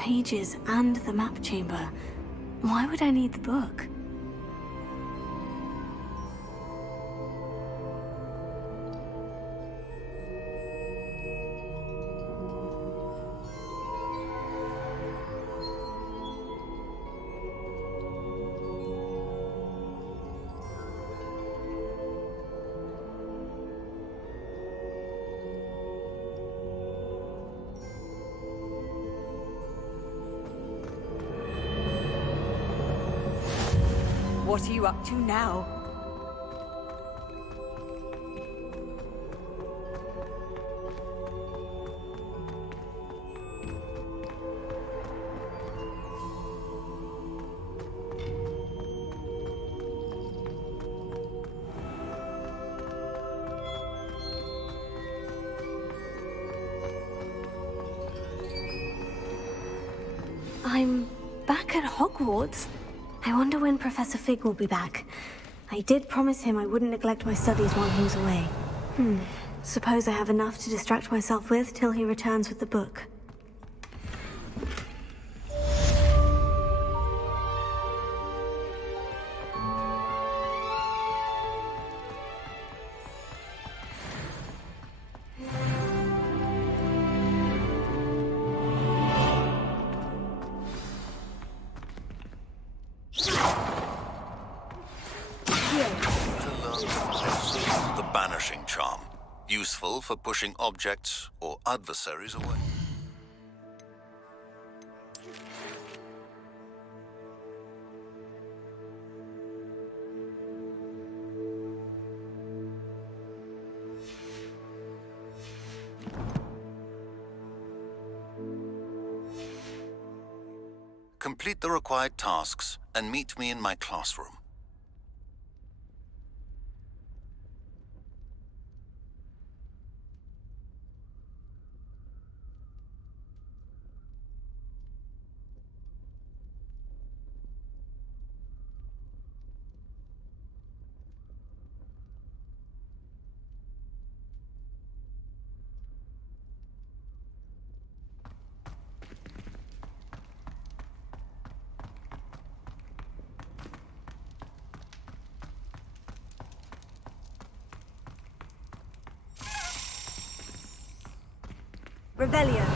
pages and the map chamber. Why would I need the book? What are you up to now? I'm back at Hogwarts. I wonder when Professor Fig will be back. I did promise him I wouldn't neglect my studies while he was away. Suppose I have enough to distract myself with till he returns with the book. The banishing charm, useful for pushing objects or adversaries away. Complete the required tasks and meet me in my classroom. Revelio.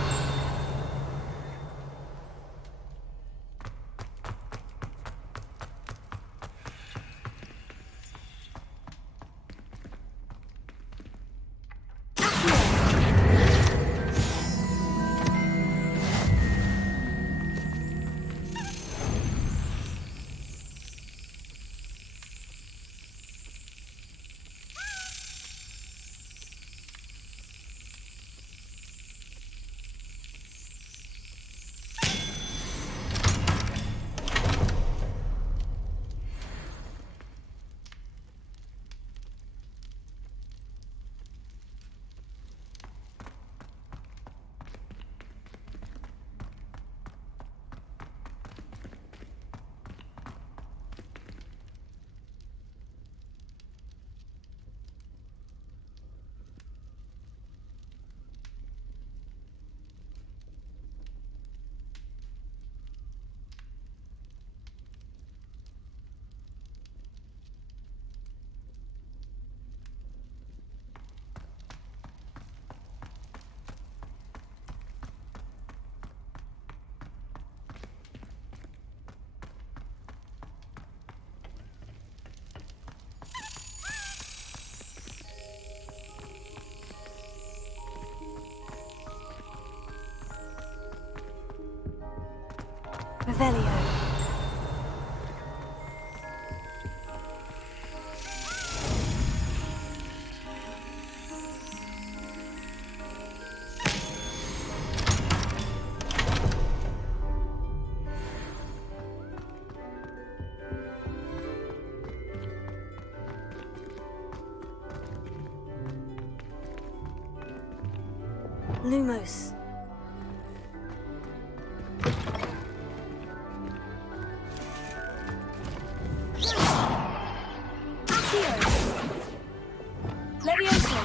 Revelio. Lumos. Levioso.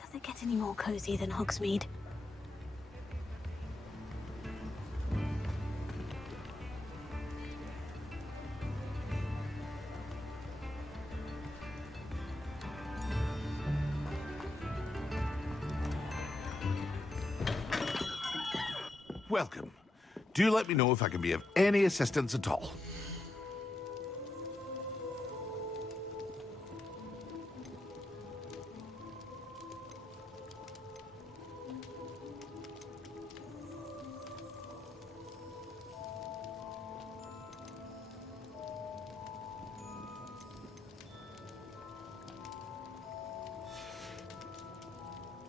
Does it get any more cozy than Hogsmeade? Welcome. Do let me know if I can be of any assistance at all.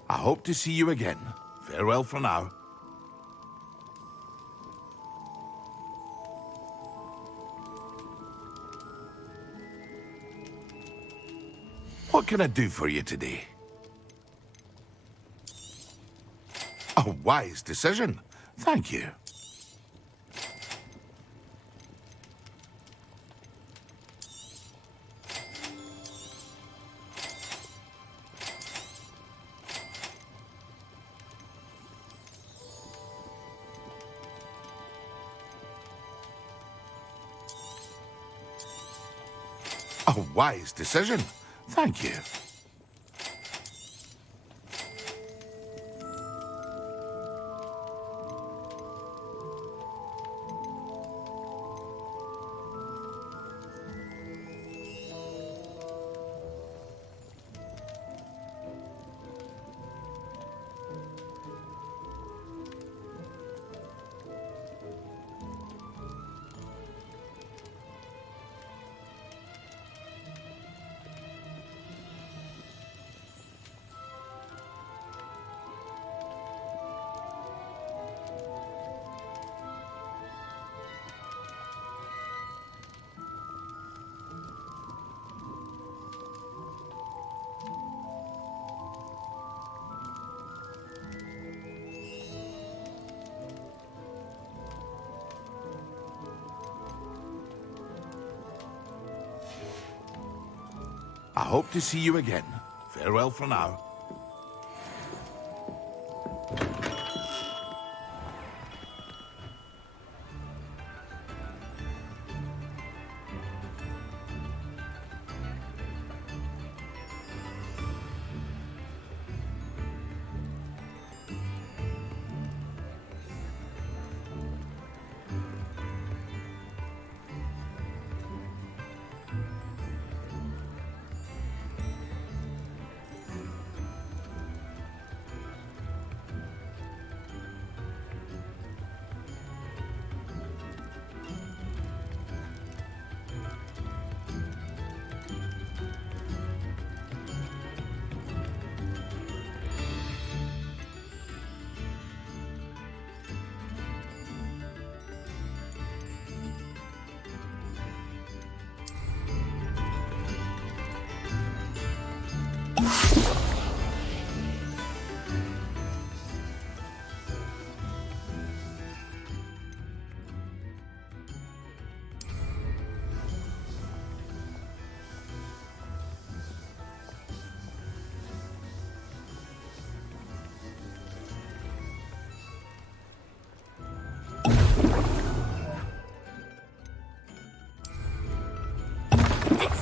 I hope to see you again. Farewell for now. What can I do for you today? A wise decision. Thank you. A wise decision. Thank you. I hope to see you again. Farewell for now.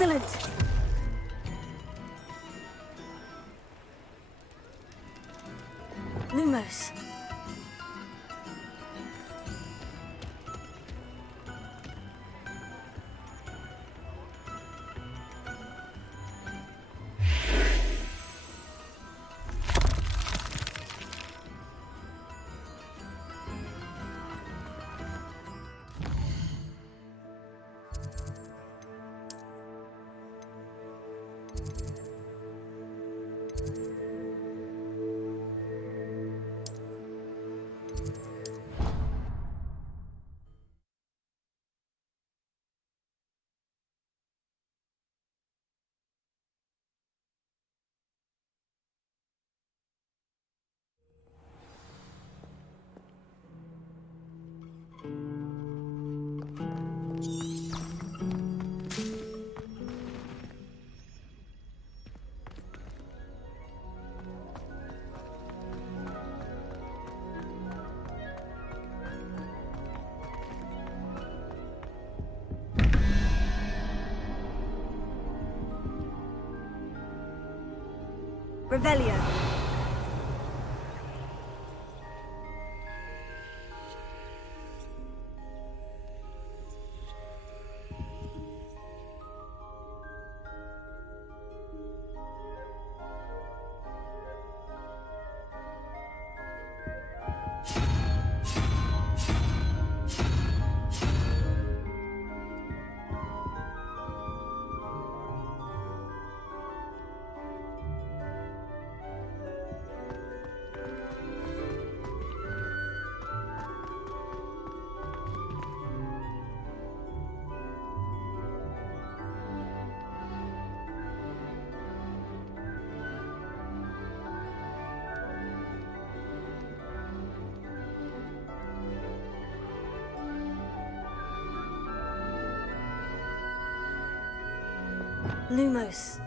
Excellent. Lumos. Revelio. Lumos.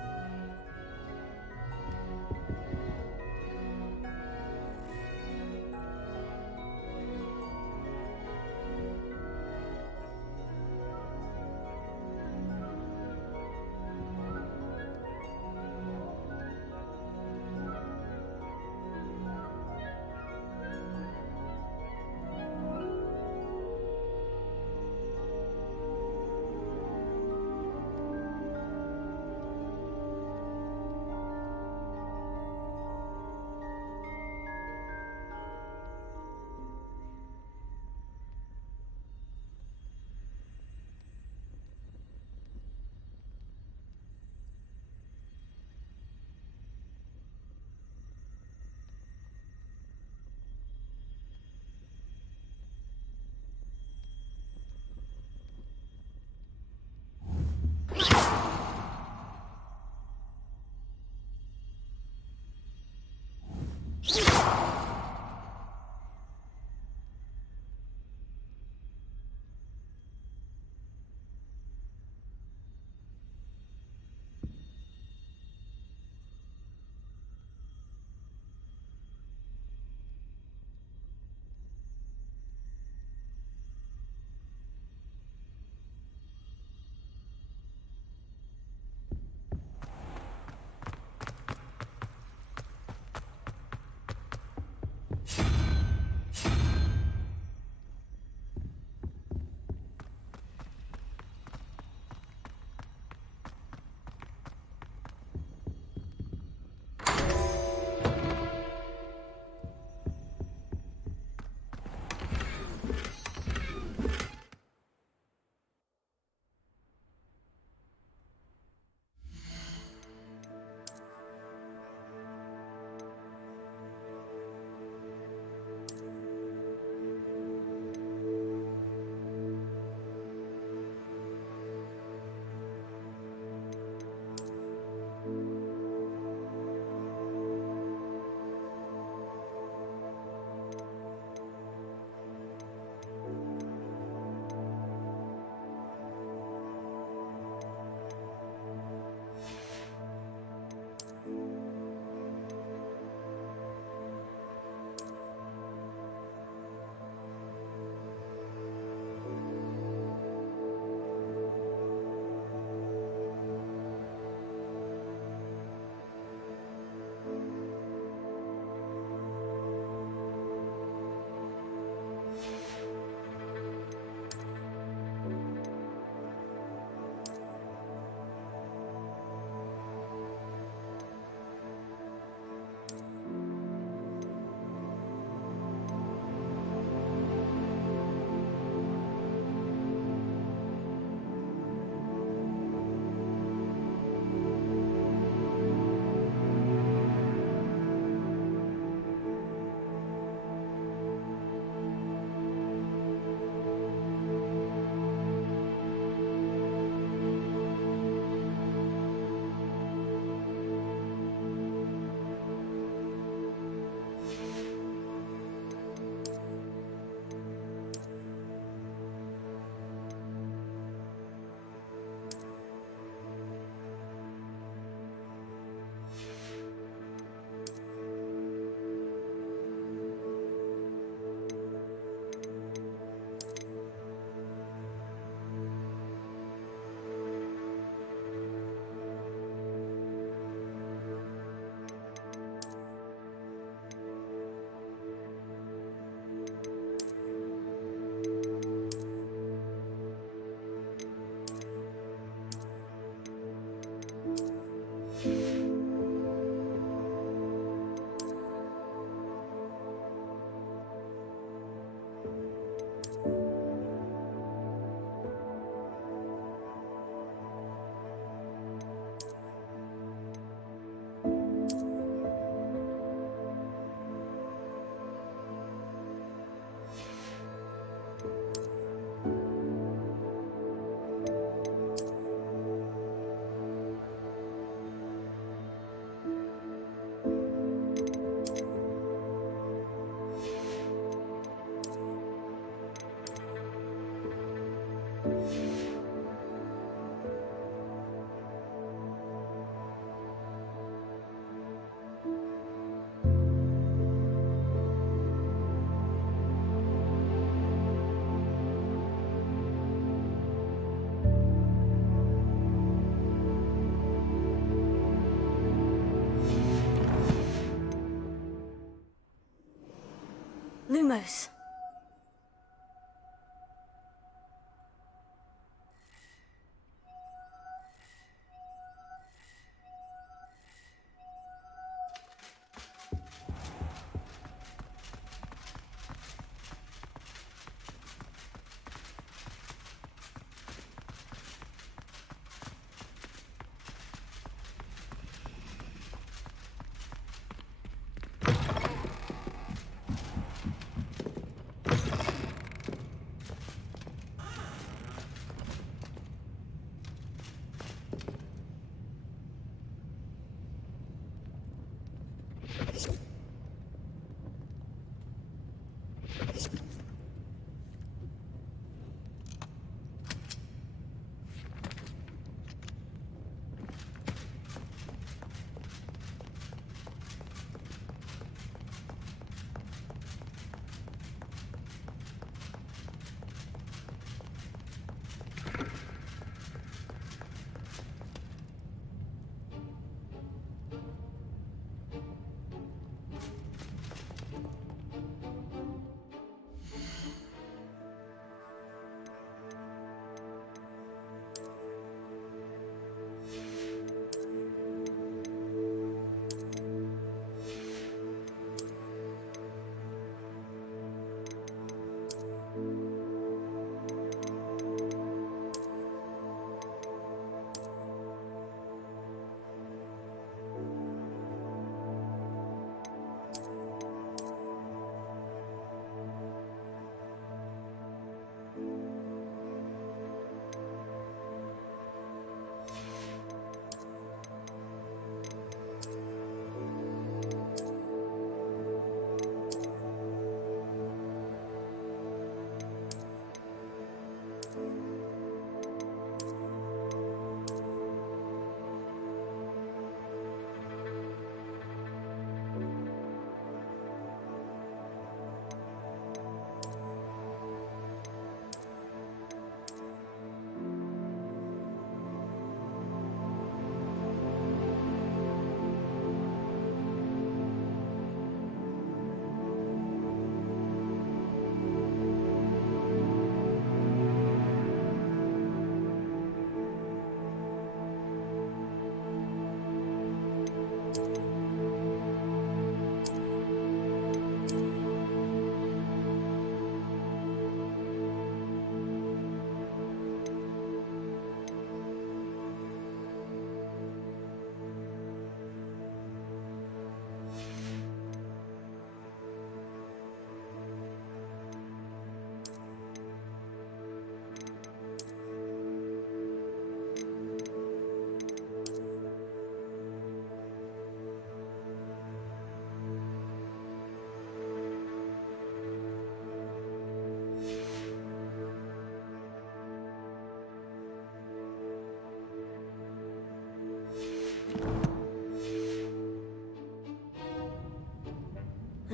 Lumos.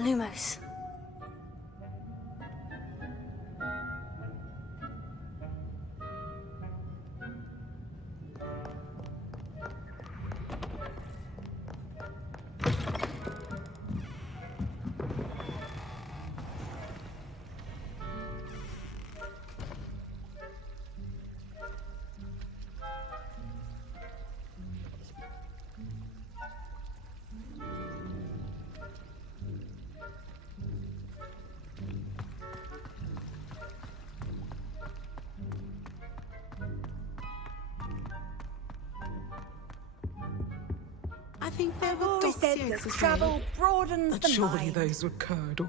Lumos. I think there I've were always said that dossiers as travel well. broadens But the surely mind. those were curdle.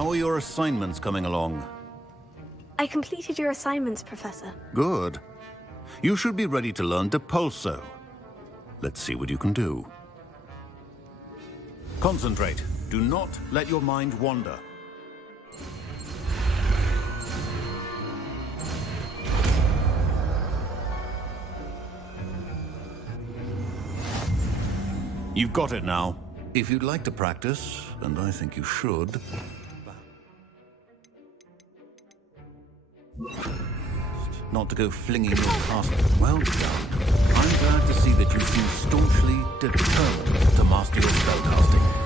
How are your assignments coming along? I completed your assignments, Professor. Good. You should be ready to learn Depulso. Let's see what you can do. Concentrate. Do not let your mind wander. You've got it now. If you'd like to practice, and I think you should... Not to go flinging your task. Well done. I'm glad to see that you seem staunchly determined to master your spellcasting.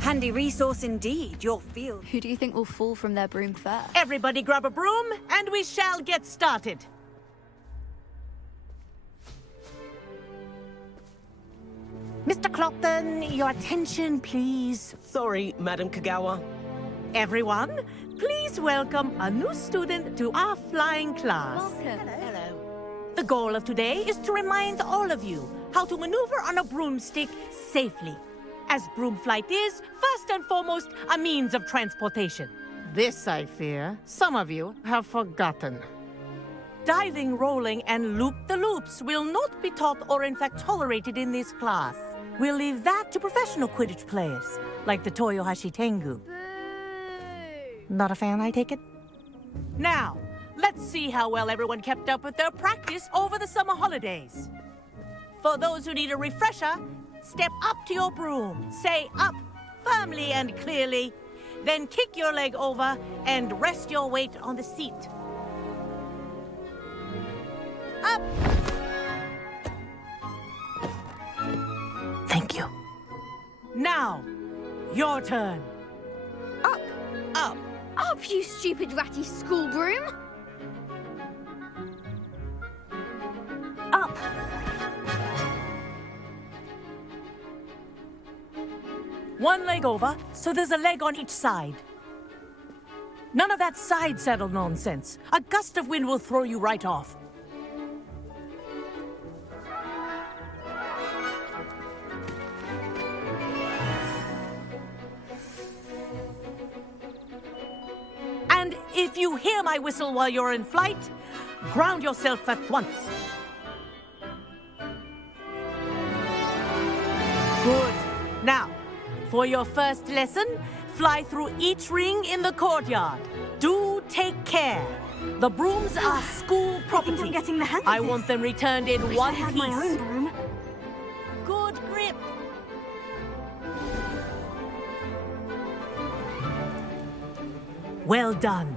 Handy resource indeed, your field. Who do you think will fall from their broom first? Everybody grab a broom, and we shall get started. Mr. Clopton, your attention, please. Sorry, Madam Kagawa. Everyone, please welcome a new student to our flying class. Welcome. Hello. The goal of today is to remind all of you how to maneuver on a broomstick safely, as broom flight is, first and foremost, a means of transportation. This, I fear, some of you have forgotten. Diving, rolling, and loop-the-loops will not be taught or in fact tolerated in this class. We'll leave that to professional Quidditch players, like the Toyohashi Tengu. Not a fan, I take it? Now, let's see how well everyone kept up with their practice over the summer holidays. For those who need a refresher, step up to your broom, say up, firmly and clearly, then kick your leg over and rest your weight on the seat. Up! Thank you. Now, your turn. Up! Up! Up, you stupid ratty school broom! Up! One leg over, so there's a leg on each side. None of that side saddle nonsense. A gust of wind will throw you right off. And if you hear my whistle while you're in flight, ground yourself at once. Good. Now, for your first lesson, fly through each ring in the courtyard. Do take care. The brooms are school property. I think I'm getting the hang of I this. want them returned in Wish one I had piece. my own broom. Good grip. Well done.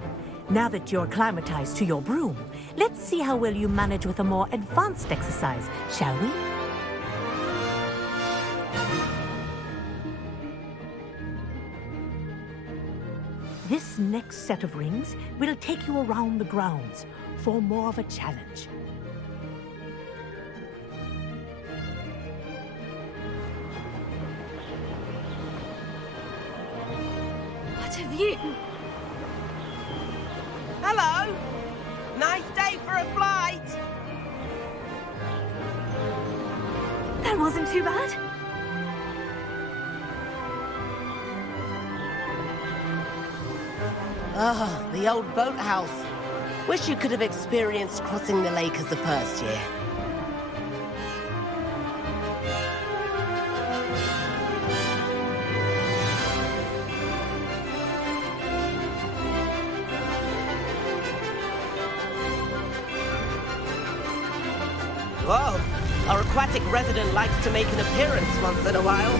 Now that you're acclimatized to your broom, let's see how well you manage with a more advanced exercise, shall we? This next set of rings will take you around the grounds for more of a challenge. What have you? Hello! Nice day for a flight! That was wasn't too bad. Ah, the old boathouse. Wish you could have experienced crossing the lake as the first year. Whoa, our aquatic resident likes to make an appearance once in a while.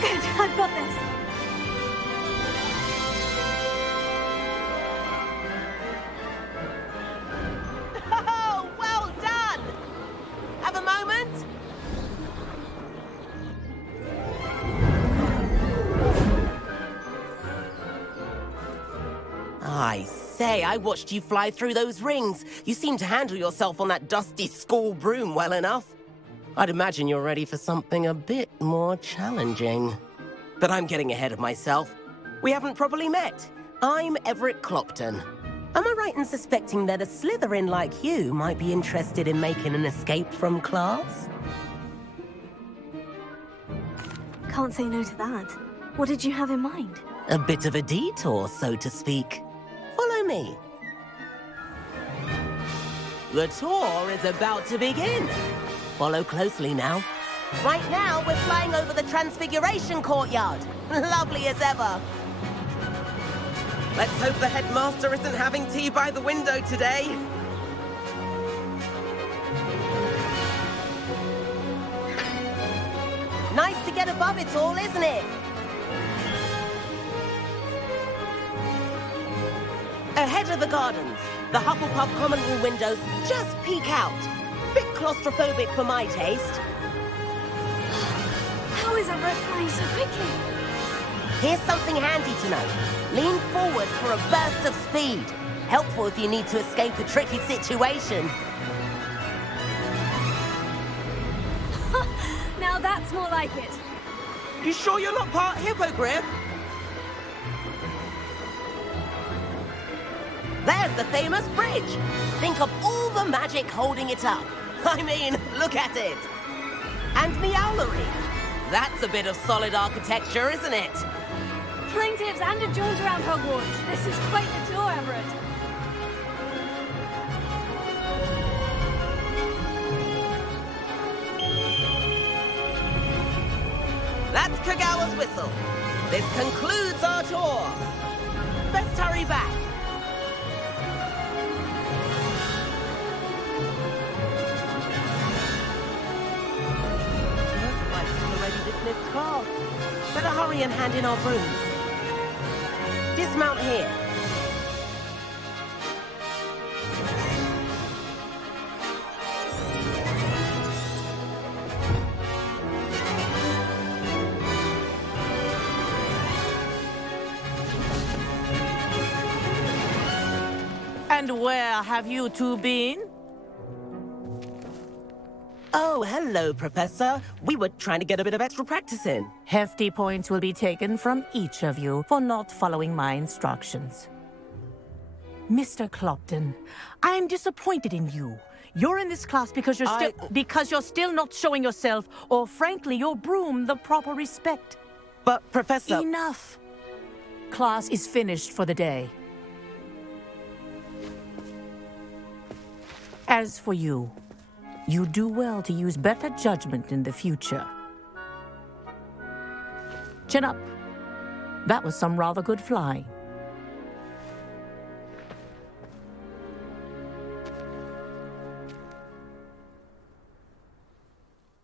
Good, I've got this. Oh, well done! Have a moment? I say, I watched you fly through those rings. You seem to handle yourself on that dusty school broom well enough. I'd imagine you're ready for something a bit more challenging. But I'm getting ahead of myself. We haven't properly met. I'm Everett Clopton. Am I right in suspecting that a Slytherin like you might be interested in making an escape from class? Can't say no to that. What did you have in mind? A bit of a detour, so to speak. Follow me. The tour is about to begin. Follow closely now. Right now, we're flying over the Transfiguration Courtyard. Lovely as ever. Let's hope the headmaster isn't having tea by the window today. Nice to get above it all, isn't it? Ahead of the gardens, the Hufflepuff common room windows just peek out. Bit claustrophobic for my taste. How is Everett flying so quickly? Here's something handy to know. Lean forward for a burst of speed. Helpful if you need to escape a tricky situation. Now that's more like it. You sure you're not part hippogriff? There's the famous bridge. Think of all the magic holding it up. I mean, look at it. And Meowlery. That's a bit of solid architecture, isn't it? Flying tips and a jaunt around Hogwarts. This is quite the tour, Everett. That's Kagawa's whistle. This concludes our tour. Best hurry back. Looks like we've already dismissed class. Better hurry and hand in our brooms. Dismount here. And where have you two been? Oh, hello, Professor. We were trying to get a bit of extra practice in. Hefty points will be taken from each of you for not following my instructions. Mr. Clopton, I'm disappointed in you. You're in this class because you're still not showing yourself, or frankly, your broom the proper respect. But, Professor... Enough. Class is finished for the day. As for you, you do well to use better judgment in the future. Chin up. That was some rather good flying.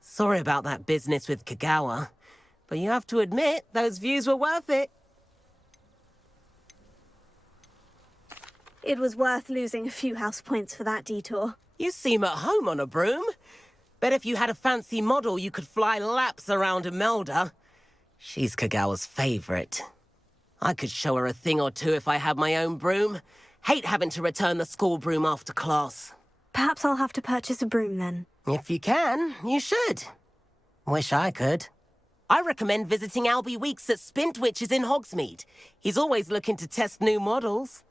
Sorry about that business with Kagawa, but you have to admit, those views were worth it. It was worth losing a few house points for that detour. You seem at home on a broom. Bet if you had a fancy model, you could fly laps around Imelda. She's Kagawa's favorite. I could show her a thing or two if I had my own broom. Hate having to return the school broom after class. Perhaps I'll have to purchase a broom then. If you can, you should. Wish I could. I recommend visiting Albie Weeks at Spintwitches in Hogsmeade. He's always looking to test new models.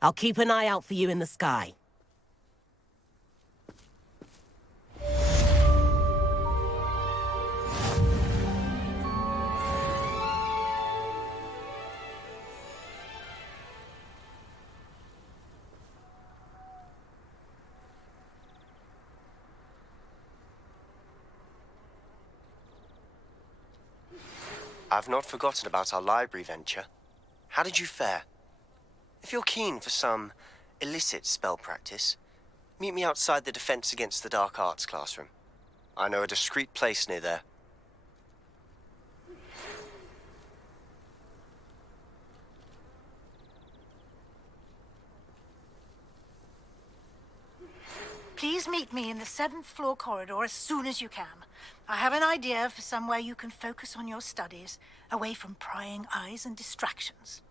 I'll keep an eye out for you in the sky. I've not forgotten about our library venture. How did you fare? If you're keen for some illicit spell practice, meet me outside the Defense Against the Dark Arts classroom. I know a discreet place near there. Please meet me in the 7th floor corridor as soon as you can. I have an idea for somewhere you can focus on your studies, away from prying eyes and distractions.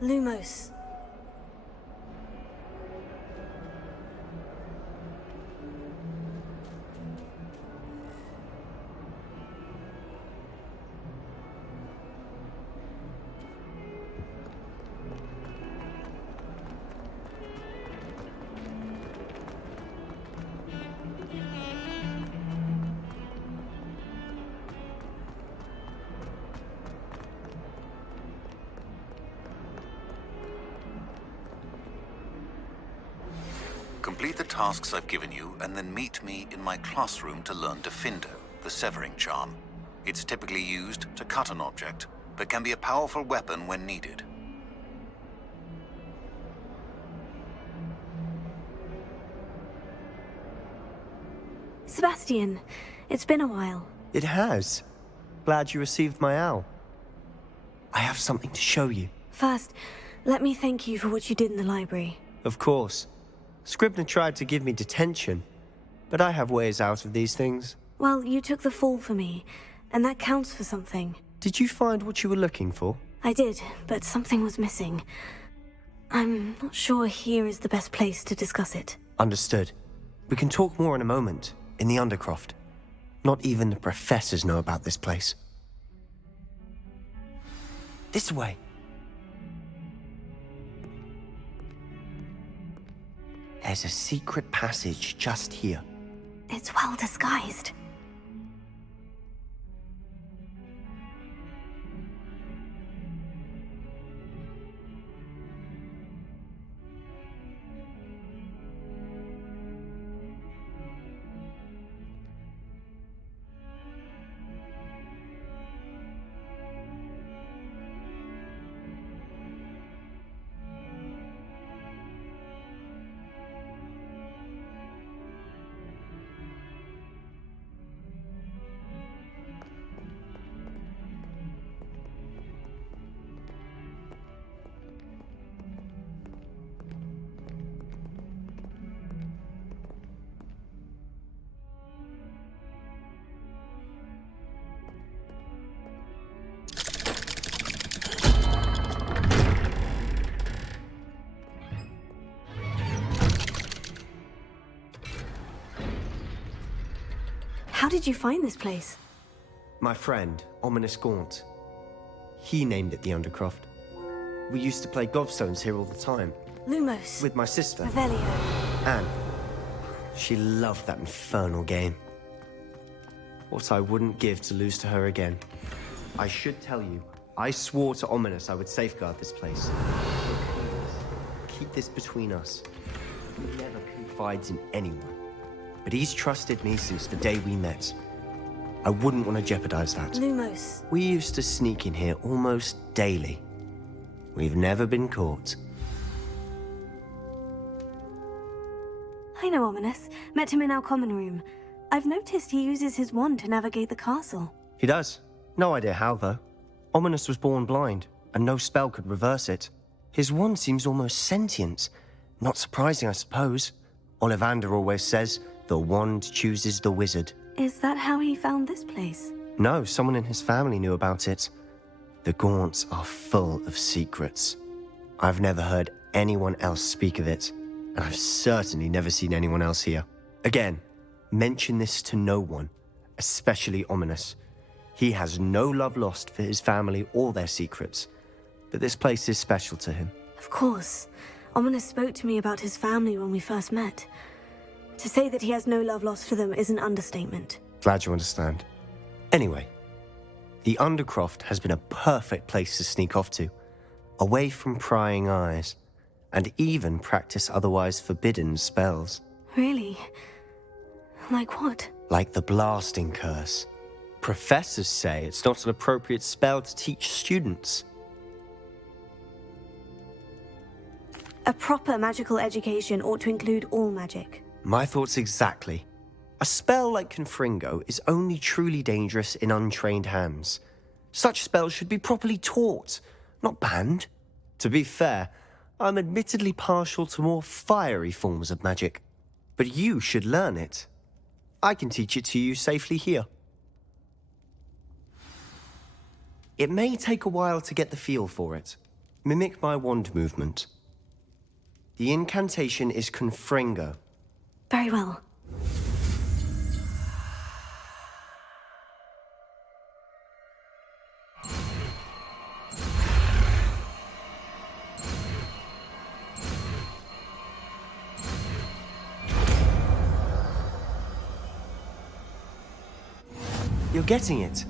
Lumos. Complete the tasks I've given you, and then meet me in my classroom to learn Defindo, the severing charm. It's typically used to cut an object, but can be a powerful weapon when needed. Sebastian, it's been a while. It has. Glad you received my owl. I have something to show you. First, let me thank you for what you did in the library. Of course. Scribner tried to give me detention, but I have ways out of these things. Well, you took the fall for me, and that counts for something. Did you find what you were looking for? I did, but something was missing. I'm not sure here is the best place to discuss it. Understood. We can talk more in a moment, in the Undercroft. Not even the professors know about this place. This way. There's a secret passage just here. It's well disguised. How did you find this place? My friend, Ominous Gaunt. He named it the Undercroft. We used to play gobstones here all the time. Lumos. With my sister. Revelio. Anne. She loved that infernal game. What I wouldn't give to lose to her again. I should tell you, I swore to Ominous I would safeguard this place. So please, keep this between us. He never confides in anyone. But he's trusted me since the day we met. I wouldn't want to jeopardize that. Lumos. We used to sneak in here almost daily. We've never been caught. I know Ominous. Met him in our common room. I've noticed he uses his wand to navigate the castle. He does. No idea how, though. Ominous was born blind, and no spell could reverse it. His wand seems almost sentient. Not surprising, I suppose. Ollivander always says, the wand chooses the wizard. Is that how he found this place? No, someone in his family knew about it. The Gaunts are full of secrets. I've never heard anyone else speak of it, and I've certainly never seen anyone else here. Again, mention this to no one, especially Ominous. He has no love lost for his family or their secrets, but this place is special to him. Of course. Ominous spoke to me about his family when we first met. To say that he has no love lost for them is an understatement. Glad you understand. Anyway, the Undercroft has been a perfect place to sneak off to, away from prying eyes, and even practice otherwise forbidden spells. Really? Like what? Like the blasting curse. Professors say it's not an appropriate spell to teach students. A proper magical education ought to include all magic. My thoughts exactly. A spell like Confringo is only truly dangerous in untrained hands. Such spells should be properly taught, not banned. To be fair, I'm admittedly partial to more fiery forms of magic. But you should learn it. I can teach it to you safely here. It may take a while to get the feel for it, Mimic my wand movement. The incantation is Confringo. Very well. You're getting it.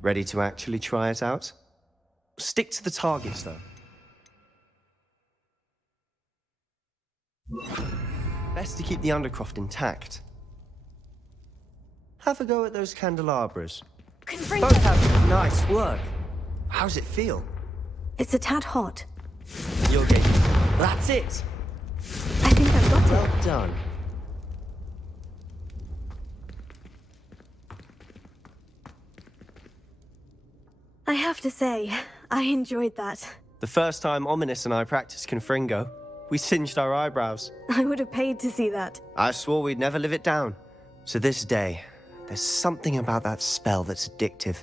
Ready to actually try it out? Stick to the targets, though. Best to keep the Undercroft intact. Have a go at those candelabras. Both have nice work. How's it feel? It's a tad hot. You're getting it. That's it. I think I've got it. Well done. I have to say, I enjoyed that. The first time Ominous and I practiced Confringo, we singed our eyebrows. I would have paid to see that. I swore we'd never live it down. To this day, there's something about that spell that's addictive.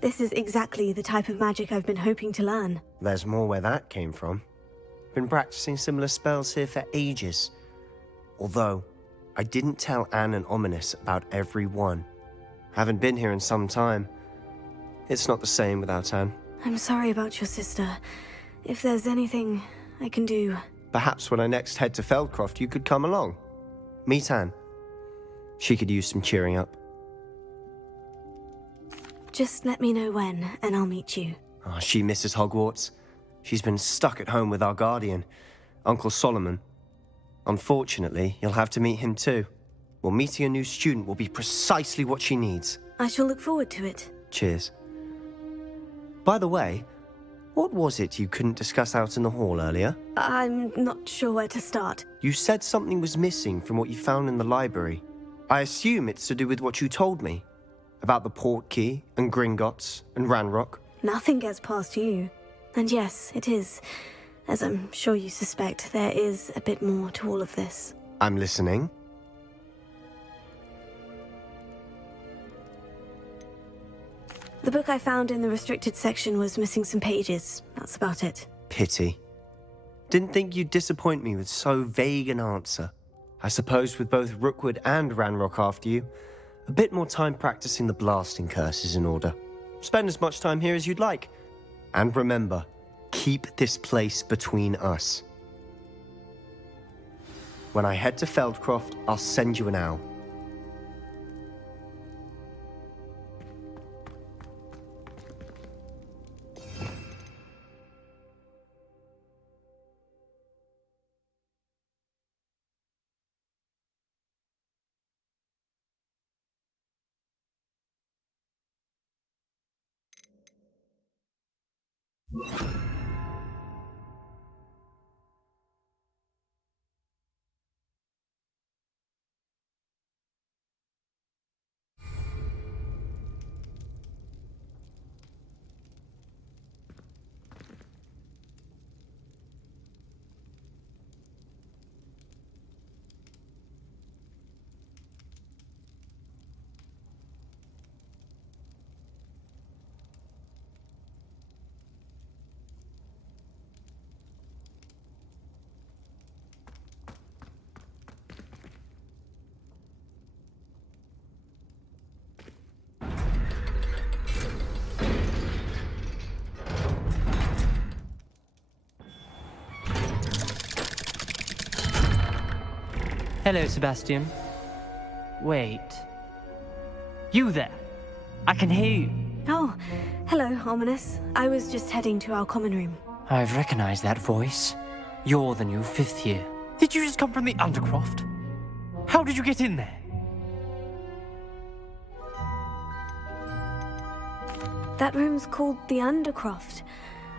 This is exactly the type of magic I've been hoping to learn. There's more where that came from. Been practicing similar spells here for ages. Although, I didn't tell Anne and Ominous about every one. Haven't been here in some time. It's not the same without Anne. I'm sorry about your sister. If there's anything I can do... Perhaps when I next head to Feldcroft, you could come along. Meet Anne. She could use some cheering up. Just let me know when, and I'll meet you. Oh, she misses Hogwarts. She's been stuck at home with our guardian, Uncle Solomon. Unfortunately, you'll have to meet him too. Well, meeting a new student will be precisely what she needs. I shall look forward to it. Cheers. By the way, what was it you couldn't discuss out in the hall earlier? I'm not sure where to start. You said something was missing from what you found in the library. I assume it's to do with what you told me. About the Portkey, and Gringotts, and Ranrock. Nothing gets past you. And yes, it is. As I'm sure you suspect, there is a bit more to all of this. I'm listening. The book I found in the restricted section was missing some pages. That's about it. Pity. Didn't think you'd disappoint me with so vague an answer. I suppose with both Rookwood and Ranrock after you, a bit more time practicing the blasting curse is in order. Spend as much time here as you'd like. And remember, keep this place between us. When I head to Feldcroft, I'll send you an owl. Hello, Sebastian. Wait. You there? I can hear you. Oh, hello, Ominous. I was just heading to our common room. I've recognized that voice. You're the new fifth year. Did you just come from the Undercroft? How did you get in there? That room's called the Undercroft.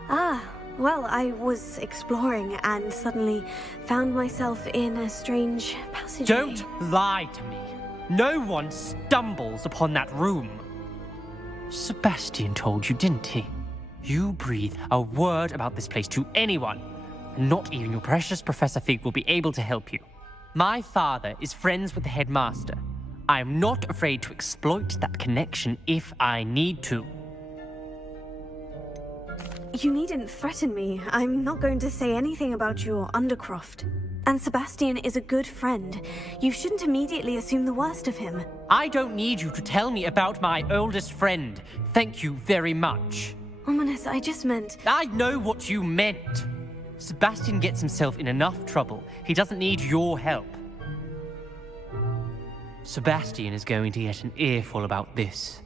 Ah, well, I was exploring and suddenly found myself in a strange passageway. Don't lie to me. No one stumbles upon that room. Sebastian told you, didn't he? You breathe a word about this place to anyone, and not even your precious Professor Fig will be able to help you. My father is friends with the headmaster. I'm not afraid to exploit that connection if I need to. You needn't threaten me. I'm not going to say anything about your Undercroft. And Sebastian is a good friend. You shouldn't immediately assume the worst of him. I don't need you to tell me about my oldest friend. Thank you very much. Ominous, I just meant... I know what you meant. Sebastian gets himself in enough trouble. He doesn't need your help. Sebastian is going to get an earful about this.